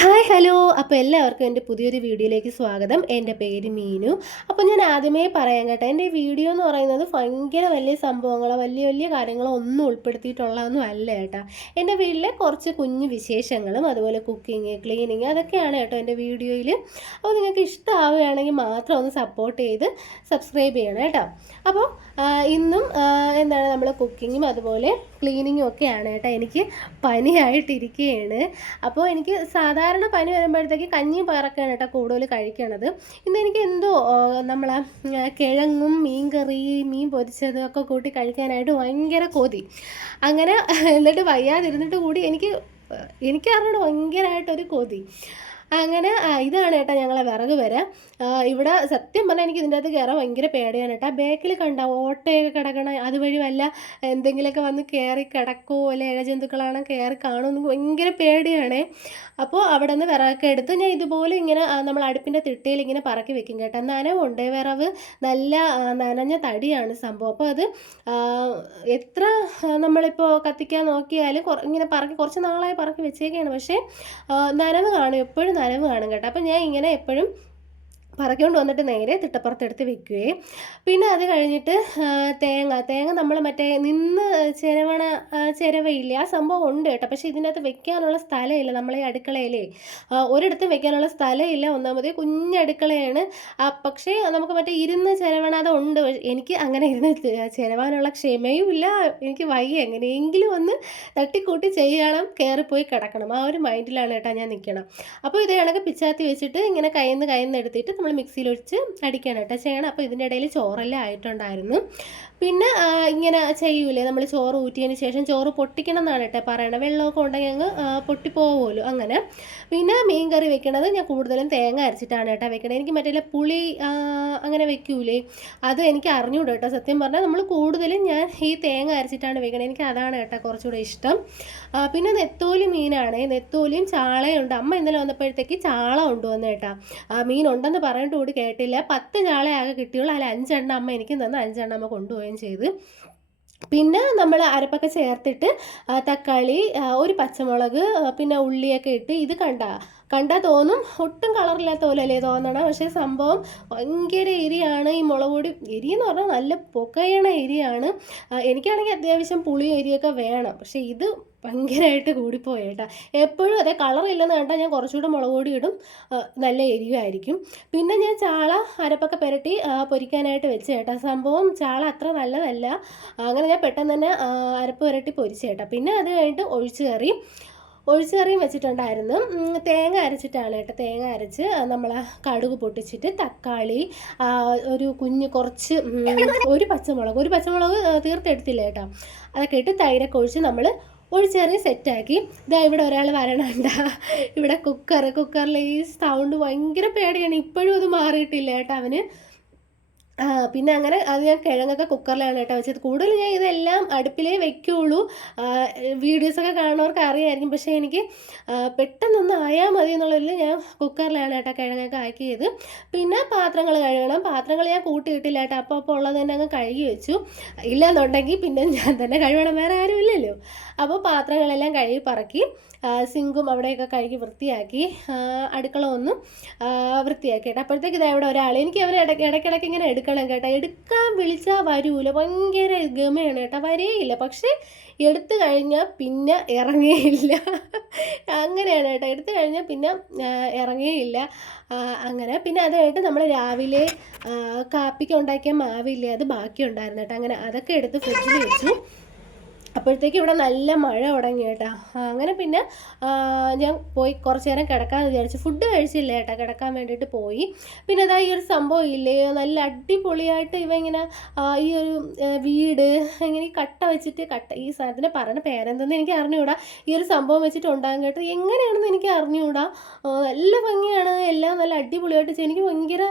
Hi hello. അപ്പോൾ എല്ലാവർക്കും എൻ്റെ പുതിയൊരു വീഡിയോയിലേക്ക് സ്വാഗതം. എൻ്റെ പേര് മീനു. അപ്പോൾ ഞാൻ ആദ്യമേ പറയാം കേട്ടോ, എൻ്റെ വീഡിയോ എന്ന് പറയുന്നത് ഭയങ്കര വലിയ സംഭവങ്ങളോ വലിയ വലിയ കാര്യങ്ങളോ ഒന്നും ഉൾപ്പെടുത്തിയിട്ടുള്ളതൊന്നും അല്ല കേട്ടോ. എൻ്റെ വീട്ടിലെ കുറച്ച് കുഞ്ഞു വിശേഷങ്ങളും അതുപോലെ കുക്കിങ്, ക്ലീനിങ് അതൊക്കെയാണ് കേട്ടോ എൻ്റെ വീഡിയോയിൽ. അപ്പോൾ നിങ്ങൾക്ക് ഇഷ്ടമാവുകയാണെങ്കിൽ മാത്രം ഒന്ന് സപ്പോർട്ട് ചെയ്ത് സബ്സ്ക്രൈബ് ചെയ്യണം കേട്ടോ. അപ്പോൾ ഇന്നും എന്താണ് നമ്മൾ കുക്കിങ്ങും അതുപോലെ ക്ലീനിങ്ങും ഒക്കെയാണ് കേട്ടോ. എനിക്ക് പനിയായിട്ടിരിക്കുകയാണ്. അപ്പോൾ എനിക്ക് സാധാരണ പനി വരുമ്പോഴത്തേക്ക് കഞ്ഞിയും പയറൊക്കെയാണ് കേട്ടോ കൂടുതൽ കഴിക്കണത്. ഇന്ന് എനിക്ക് എന്തോ നമ്മളെ കിഴങ്ങും മീൻ കറി, മീൻ പൊരിച്ചതും ഒക്കെ കൂട്ടി കഴിക്കാനായിട്ട് ഭയങ്കര കൊതി. അങ്ങനെ എന്നിട്ട് വയ്യാതിരുന്നിട്ട് കൂടി എനിക്കറിഞ്ഞിട്ട് ഭയങ്കരമായിട്ടൊരു കൊതി. അങ്ങനെ ഇതാണ് കേട്ടോ ഞങ്ങളെ വിറക് വര. ഇവിടെ സത്യം പറഞ്ഞാൽ എനിക്ക് ഇതിൻ്റെ അകത്ത് കയറാൻ ഭയങ്കര പേടിയാണ് കേട്ടോ. ബാക്കിൽ കണ്ട ഓട്ടയൊക്കെ കിടക്കണം, അതുവഴി വല്ല എന്തെങ്കിലുമൊക്കെ വന്ന് കയറി കിടക്കുമോ അല്ലെ ഇഴജന്തുക്കളാണ് കയറി കാണുമെന്ന് ഭയങ്കര പേടിയാണേ. അപ്പോൾ അവിടെ നിന്ന് വിറകൊക്കെ എടുത്ത് ഞാൻ ഇതുപോലെ ഇങ്ങനെ നമ്മൾ അടുപ്പിൻ്റെ തിട്ടയിൽ ഇങ്ങനെ പറക്കി വെക്കും കേട്ടോ. നനവുണ്ട്, വിറവ് നല്ല നനഞ്ഞ തടിയാണ് സംഭവം. അപ്പോൾ അത് എത്ര നമ്മളിപ്പോൾ കത്തിക്കാൻ നോക്കിയാലും ഇങ്ങനെ പറക്കി കുറച്ച് നാളായി പറക്കി വെച്ചേക്കാണ്, പക്ഷേ നനവ് കാണും, എപ്പോഴും നനവ് കാണും കേട്ടോ. അപ്പം ഞാൻ ഇങ്ങനെ എപ്പോഴും പറക്കൊണ്ട് വന്നിട്ട് നേരെ തിട്ടപ്പുറത്തെടുത്ത് വെക്കുകയും പിന്നെ അത് കഴിഞ്ഞിട്ട് തേങ്ങ നമ്മൾ മറ്റേ നിന്ന് ചിരവയില്ലേ, ആ സംഭവം ഉണ്ട് കേട്ടോ. പക്ഷേ ഇതിനകത്ത് വെക്കാനുള്ള സ്ഥലമില്ല. നമ്മളെ അടുക്കളയിലേ ഒരിടത്തും വെക്കാനുള്ള സ്ഥലമില്ല. ഒന്നാമത് കുഞ്ഞടുക്കളയാണ്. പക്ഷേ നമുക്ക് മറ്റേ ഇരുന്ന് ചിരവണ അതുണ്ട്. എനിക്ക് അങ്ങനെ ഇരുന്ന് ചിരവാനുള്ള ക്ഷമയും ഇല്ല. എനിക്ക് വയ്യ, എങ്ങനെയെങ്കിലും ഒന്ന് തട്ടിക്കൂട്ടി ചെയ്യണം, കയറിപ്പോയി കിടക്കണം, ആ ഒരു മൈൻഡിലാണ് കേട്ടോ ഞാൻ നിൽക്കണം. അപ്പോൾ ഇത് കണക്ക് പിച്ചാത്തി വെച്ചിട്ട് ഇങ്ങനെ കയ്യിൽ നിന്ന് എടുത്തിട്ട് നമ്മൾ മിക്സിയിൽ ഒഴിച്ച് അടിക്കണം കേട്ടോ ചെയ്യണം. അപ്പോൾ ഇതിൻ്റെ ഇടയിൽ ചോറെല്ലാം ആയിട്ടുണ്ടായിരുന്നു. പിന്നെ ഇങ്ങനെ ചെയ്യൂലേ നമ്മൾ ചോറ് ഊറ്റിയതിന് ശേഷം ചോറ് പൊട്ടിക്കണം എന്നാണ് കേട്ടോ പറയണത്. വെള്ളമൊക്കെ ഉണ്ടെങ്കിൽ അങ്ങ് പൊട്ടിപ്പോവുമല്ലോ അങ്ങനെ. പിന്നെ മീൻ കറി വെക്കണത് ഞാൻ കൂടുതലും തേങ്ങ അരച്ചിട്ടാണ് കേട്ടോ വെക്കണത്. എനിക്ക് മറ്റേ പുളി അങ്ങനെ വെക്കൂലേ, അത് എനിക്ക് അറിഞ്ഞൂടാ കേട്ടോ. സത്യം പറഞ്ഞാൽ നമ്മൾ കൂടുതലും ഞാൻ ഈ തേങ്ങ അരച്ചിട്ടാണ് വെക്കണത്. എനിക്ക് അതാണ് കേട്ടോ കുറച്ചുകൂടെ ഇഷ്ടം. പിന്നെ നെത്തോലി മീനാണ്, നെത്തോലിയും ചാളയും ഉണ്ട്. അമ്മ ഇന്നലെ വന്നപ്പോഴത്തേക്ക് ചാള കൊണ്ടുവന്നു കേട്ടോ. മീൻ ഉണ്ടെന്ന് പറഞ്ഞിട്ട് കൂടി കേട്ടില്ല. 10 ചാളയാകെ കിട്ടിയുള്ളൂ. അതിൽ 5 എണ്ണം അമ്മ എനിക്ക് തന്നു, 5 എണ്ണം അമ്മ കൊണ്ടുപോവുകയും ചെയ്ത്. പിന്നെ നമ്മൾ അരപ്പൊക്കെ ചേർത്തിട്ട് തക്കാളി, ഒരു പച്ചമുളക്, പിന്നെ ഉള്ളിയൊക്കെ ഇട്ട് ഇത് കണ്ടാൽ തോന്നും ഒട്ടും കളറില്ലാത്ത പോലെ അല്ലേ തോന്നണം. പക്ഷേ സംഭവം ഭയങ്കര എരിയാണ്. ഈ മുളക് പൊടി എരിയെന്ന് പറഞ്ഞാൽ നല്ല പുകയണ എരിയാണ്. എനിക്കാണെങ്കിൽ അത്യാവശ്യം പുളിയും എരിയൊക്കെ വേണം, പക്ഷേ ഇത് ഭയങ്കരമായിട്ട് കൂടിപ്പോയി കേട്ടോ. എപ്പോഴും അതേ കളറില്ലെന്ന് കണ്ടാൽ ഞാൻ കുറച്ചുകൂടെ മുളക് പൊടി ഇടും, നല്ല എരിവായിരിക്കും. പിന്നെ ഞാൻ ചാള അരപ്പൊക്കെ പുരട്ടി പൊരിക്കാനായിട്ട് വെച്ച് കേട്ടോ. സംഭവം ചാള അത്ര നല്ലതല്ല. അങ്ങനെ ഞാൻ പെട്ടെന്ന് തന്നെ അരപ്പ് പുരട്ടി പൊരിച്ച് കേട്ടോ. പിന്നെ അത് കഴിഞ്ഞിട്ട് ഒഴിച്ചുകറിയും വെച്ചിട്ടുണ്ടായിരുന്നു. തേങ്ങ അരച്ചിട്ടാണ് കേട്ടോ. തേങ്ങ അരച്ച് നമ്മൾ കടുക് പൊട്ടിച്ചിട്ട് തക്കാളി, കുറച്ച് ഒരു പച്ചമുളക് തീർത്തെടുത്തില്ല കേട്ടോ. അതൊക്കെ ഇട്ട് തൈരൊക്കെ ഒഴിച്ച് നമ്മൾ ഒഴിച്ചേറി സെറ്റാക്കി. ഇതാ ഇവിടെ ഒരാൾ വരണണ്ട. ഇവിടെ കുക്കറിൽ ഈ സൗണ്ട് ഭയങ്കര പേടിയാണ്. ഇപ്പോഴും അത് മാറിയിട്ടില്ല കേട്ടോ അവന്. പിന്നെ അങ്ങനെ അത് ഞാൻ കിഴങ്ങൊക്കെ കുക്കറിലാണ് കേട്ടോ വെച്ചത്. കൂടുതൽ ഞാൻ ഇതെല്ലാം അടുപ്പിലേ വെക്കുകയുള്ളൂ. വീഡിയോസൊക്കെ കാണുന്നവർക്ക് അറിയാമായിരിക്കും. പക്ഷേ എനിക്ക് പെട്ടെന്നൊന്ന് ആയാൽ മതി എന്നുള്ളതിൽ ഞാൻ കുക്കറിലാണ് കേട്ടോ കിഴങ്ങൊക്കെ ആക്കിയത്. പിന്നെ പാത്രങ്ങൾ കഴുകണം. പാത്രങ്ങൾ ഞാൻ കൂട്ടിയിട്ടില്ല കേട്ടോ. അപ്പോൾ ഉള്ളത് തന്നെ അങ്ങ് കഴുകി വെച്ചു. ഇല്ലയെന്നുണ്ടെങ്കിൽ പിന്നെ ഞാൻ തന്നെ കഴുകണം, വേറെ ആരും ഇല്ലല്ലോ. അപ്പോൾ പാത്രങ്ങളെല്ലാം കഴുകി പറക്കി സിങ്കും അവിടെയൊക്കെ കഴുകി വൃത്തിയാക്കി അടുക്കള ഒന്നും വൃത്തിയാക്കി കേട്ടോ. അപ്പോഴത്തേക്ക് ഇതാ ഇവിടെ ഒരാൾ, എനിക്ക് അവർ ഇടയ്ക്കിടയ്ക്ക് ഇങ്ങനെ എടുക്കണം കേട്ടോ. എടുക്കാൻ വിളിച്ചാൽ വരൂല, ഭയങ്കര ഗമയാണ് കേട്ടോ, വരേയില്ല. പക്ഷേ എടുത്തു കഴിഞ്ഞാൽ പിന്നെ ഇറങ്ങേയില്ല. അങ്ങനെയാണ് കേട്ടോ, എടുത്തു കഴിഞ്ഞാൽ പിന്നെ ഇറങ്ങേയില്ല. അങ്ങനെ പിന്നെ അത് കഴിഞ്ഞിട്ട് നമ്മൾ രാവിലെ കാപ്പിക്ക് ഉണ്ടാക്കിയ മാവില്ലേ, അത് ബാക്കി ഉണ്ടായിരുന്നു കേട്ടോ. അങ്ങനെ അതൊക്കെ എടുത്ത് ഫ്രിഡ്ജിൽ വെച്ചു. അപ്പോഴത്തേക്ക് ഇവിടെ നല്ല മഴ തുടങ്ങി കേട്ടോ. അങ്ങനെ പിന്നെ ഞാൻ പോയി കുറച്ച് നേരം കിടക്കാമെന്ന് വിചാരിച്ചു. ഫുഡ് കഴിച്ചില്ല കേട്ടോ, കിടക്കാൻ വേണ്ടിയിട്ട് പോയി. പിന്നെ അതാ ഈ ഒരു സംഭവം ഇല്ലേ, നല്ല അടിപൊളിയായിട്ട് ഇങ്ങനെ ഈ ഒരു വീട് ഇങ്ങനെ കട്ട വെച്ചിട്ട് ഈ സാധനത്തിന് പറയുന്ന പേരെന്തെന്ന് എനിക്ക് അറിഞ്ഞുകൂടാ. ഈ ഒരു സംഭവം വെച്ചിട്ട് ഉണ്ടാകും കേട്ടോ. എങ്ങനെയാണെന്ന് എനിക്ക് അറിഞ്ഞുകൂടാ. നല്ല ഭംഗിയാണ്, എല്ലാം നല്ല അടിപൊളിയായിട്ട് ചെയ്യും. എനിക്ക് ഭയങ്കര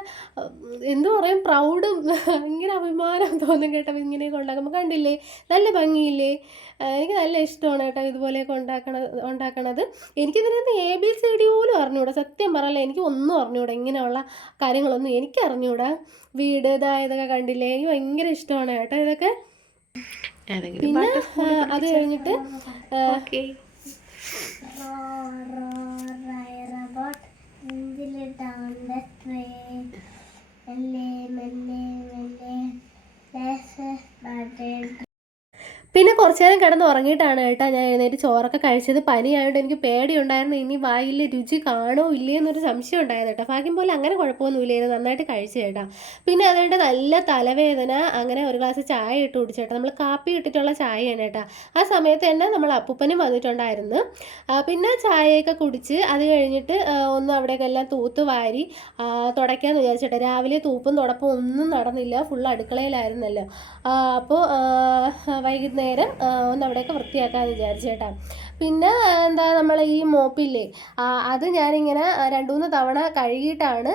എന്തു പറയും, പ്രൗഡും ഭയങ്കര അഭിമാനം തോന്നും കേട്ടോ ഇങ്ങനെയൊക്കെ ഉണ്ടാക്കുമ്പോൾ. കണ്ടില്ലേ നല്ല ഭംഗിയില്ലേ. എനിക്ക് നല്ല ഇഷ്ടമാണ് കേട്ടോ ഇതുപോലെയൊക്കെ ഉണ്ടാക്കണത്. എനിക്കിതിനകത്ത് ABCD പോലും അറിഞ്ഞുകൂടാ. സത്യം പറയല്ലേ, എനിക്ക് ഒന്നും അറിഞ്ഞുകൂടാ. ഇങ്ങനെയുള്ള കാര്യങ്ങളൊന്നും എനിക്ക് അറിഞ്ഞുകൂടാ. വീട് ഇതൊക്കെ കണ്ടില്ലേ, എനിക്ക് ഭയങ്കര ഇഷ്ടമാണ് കേട്ടോ ഇതൊക്കെ. പിന്നെ അത് കഴിഞ്ഞിട്ട് പിന്നെ കുറച്ച് നേരം കിടന്ന് ഉറങ്ങിയിട്ടാണ് കേട്ടോ ഞാൻ എഴുന്നേറ്റ് ചോറൊക്കെ കഴിച്ചത്. പനിയായതുകൊണ്ട് എനിക്ക് പേടിയുണ്ടായിരുന്നു ഇനി വായിൽ രുചി കാണോ ഇല്ലേ എന്നൊരു സംശയം ഉണ്ടായിരുന്നു കേട്ടോ. ഭാഗ്യം പോലെ അങ്ങനെ കുഴപ്പമൊന്നുമില്ലായിരുന്നു, നന്നായിട്ട് കഴിച്ചു കേട്ടോ. പിന്നെ അതുകൊണ്ട് നല്ല തലവേദന, അങ്ങനെ ഒരു ഗ്ലാസ് ചായ ഇട്ട് കുടിച്ചു കേട്ടോ. നമ്മൾ കാപ്പി ഇട്ടിട്ടുള്ള ചായയാണ് കേട്ടോ. ആ സമയത്ത് തന്നെ നമ്മൾ അപ്പൂപ്പനും വന്നിട്ടുണ്ടായിരുന്നു. പിന്നെ ചായയൊക്കെ കുടിച്ച് അത് കഴിഞ്ഞിട്ട് ഒന്ന് അവിടേക്ക് എല്ലാം തൂത്ത് വാരി തുടയ്ക്കാമെന്ന് വിചാരിച്ചേട്ടാ. രാവിലെ തൂപ്പും തുടപ്പും ഒന്നും നടന്നില്ല, ഫുൾ അടുക്കളയിലായിരുന്നല്ലോ. അപ്പോൾ വൈകുന്നേരം ഒന്ന് അവിടെയൊക്കെ വൃത്തിയാക്കാമെന്ന് വിചാരിച്ചേട്ടാ. പിന്നെ എന്താ നമ്മൾ ഈ മോപ്പില്ലേ, അത് ഞാനിങ്ങനെ 2-3 തവണ കഴുകിയിട്ടാണ്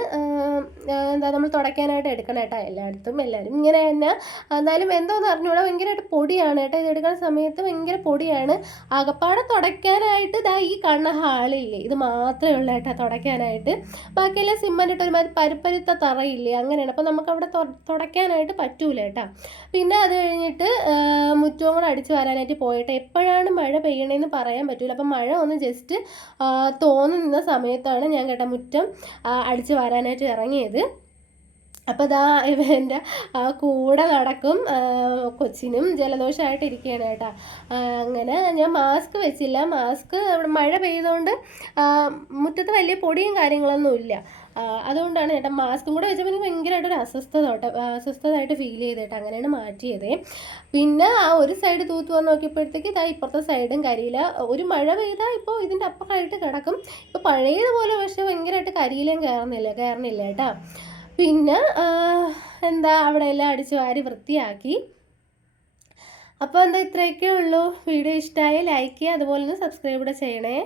എന്താ നമ്മൾ തുടയ്ക്കാനായിട്ട് എടുക്കണം കേട്ടോ. എല്ലായിടത്തും എല്ലാവരും ഇങ്ങനെ തന്നെ, എന്നാലും എന്തോന്ന് അറിഞ്ഞൂടാ, ഭയങ്കരമായിട്ട് പൊടിയാണ് കേട്ടോ. ഇത് എടുക്കുന്ന സമയത്ത് ഭയങ്കര പൊടിയാണ്. ആകപ്പാടെ തുടയ്ക്കാനായിട്ട് ഈ കാണുന്ന ഹാളില്ലേ, ഇത് മാത്രമേ ഉള്ളൂ കേട്ടോ തുടയ്ക്കാനായിട്ട്. ബാക്കിയെല്ലാം സിമ്മൻ്റ് ഇട്ട് ഒരുമാതിരി പരുപ്പരുത്ത തറയില്ലേ, അങ്ങനെയാണ്. അപ്പോൾ നമുക്കവിടെ തുടയ്ക്കാനായിട്ട് പറ്റൂല കേട്ടോ. പിന്നെ അത് കഴിഞ്ഞിട്ട് മുറ്റവും കൂടെ അടിച്ച് വരാനായിട്ട് പോയിട്ട്, എപ്പോഴാണ് മഴ പെയ്യണേന്ന് പറയാൻ പറ്റൂല. അപ്പം മഴ ഒന്ന് ജസ്റ്റ് തോന്നുന്ന സമയത്താണ് ഞാൻ കേട്ടോ മുറ്റം അടിച്ച് വരാനായിട്ട് ഇറങ്ങിയത്. അപ്പോൾ ഇതാ ഇവൻ്റെ കൂടെ നടക്കും, കൊച്ചിനും ജലദോഷമായിട്ട് ഇരിക്കുകയാണ് കേട്ടോ. അങ്ങനെ ഞാൻ മാസ്ക് വെച്ചില്ല. മാസ്ക് മഴ പെയ്തുകൊണ്ട് മുറ്റത്ത് വലിയ പൊടിയും കാര്യങ്ങളൊന്നും ഇല്ല. അതുകൊണ്ടാണ് ചേട്ടാ മാസ്കും കൂടെ വെച്ചപ്പോൾ എനിക്ക് ഭയങ്കരമായിട്ടൊരു അസ്വസ്ഥതയായിട്ട് ഫീൽ ചെയ്ത് കേട്ടോ. അങ്ങനെയാണ് മാറ്റിയത്. പിന്നെ ആ ഒരു സൈഡ് തൂത്ത് വന്ന് നോക്കിയപ്പോഴത്തേക്ക് ഇതാ ഇപ്പുറത്തെ സൈഡും കരിയില. ഒരു മഴ പെയ്താൽ ഇപ്പോൾ ഇതിൻ്റെ അപ്പുറമായിട്ട് കിടക്കും. ഇപ്പോൾ പഴയതുപോലെ പക്ഷേ ഭയങ്കരമായിട്ട് കരിയിലും കയറുന്നില്ല കേട്ടോ. പിന്നെ എന്താ അവിടെ എല്ലാം അടിച്ച് വാരി വൃത്തിയാക്കി. അപ്പോൾ എന്താ ഇത്രയൊക്കെ ഉള്ളൂ. വീഡിയോ ഇഷ്ടമായി ലൈക്ക് ചെയ്യുക, അതുപോലെ തന്നെ സബ്സ്ക്രൈബ് കൂടെ ചെയ്യണേ.